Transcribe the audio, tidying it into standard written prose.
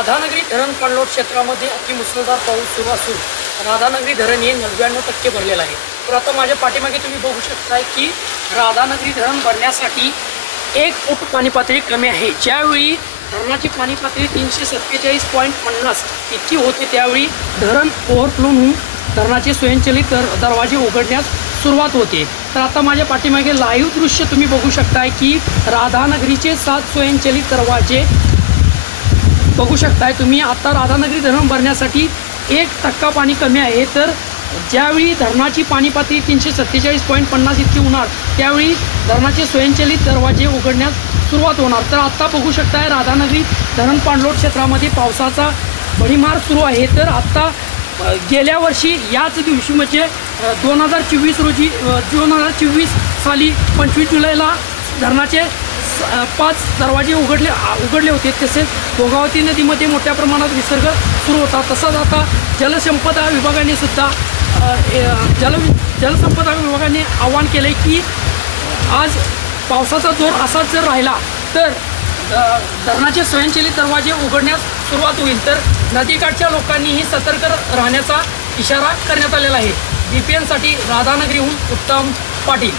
राधानगरी धरण पाणलोट क्षेत्रामध्ये अतिमुसळधार पाऊस सुरू असून राधानगरी धरण हे 99% भरलेलं आहे। तर आता माझ्या पाठीमागे तुम्ही बघू शकताय की राधानगरी धरण भरण्यासाठी 1 फूट पाणी पातळी कमी आहे। ज्यावेळी धरणाची पाणी पातळी 347.50 इतकी होते त्यावेळी धरण ओव्हरफ्लो होऊन धरणाचे स्वयंचलित दरवाजे उघडण्यास सुरुवात होते। तर आता माझ्या पाठीमागे लाईव्ह दृश्य तुम्ही बघू शकताय की राधानगरीचे 7 स्वयंचलित दरवाजे बघू शकताय तुम्ही। आता राधानगरी धरण भरण्यासाठी 1% पाणी कमी आहे। तर ज्यावेळी धरणाची पाणी पातळी 347.50 इतकी होणार त्यावेळी धरणाचे स्वयंचलित दरवाजे उघडण्यास सुरुवात होणार। तर आता बघू शकताय राधानगरी धरण पाणलोट क्षेत्रामध्ये पावसाचा भडीमार सुरू आहे। तर आता गेल्या वर्षी याच दिवशी म्हणजे 2024 साली 25 जुलैला धरणाचे 5 दरवाजे उघडले होते। तसेच भोगावती नदीमध्ये मोठ्या प्रमाणात विसर्ग सुरू होता। तसंच आता जलसंपदा विभागाने सुद्धा जलसंपदा विभागाने आवाहन केले की आज पावसाचा जोर असाच जर राहिला तर धरणाचे स्वयंचलित दरवाजे उघडण्यास सुरुवात होईल। तर नदीकाठच्या लोकांनीही सतर्क राहण्याचा इशारा करण्यात आलेला आहे। BPN साठी राधानगरीहून उत्तम पाटील।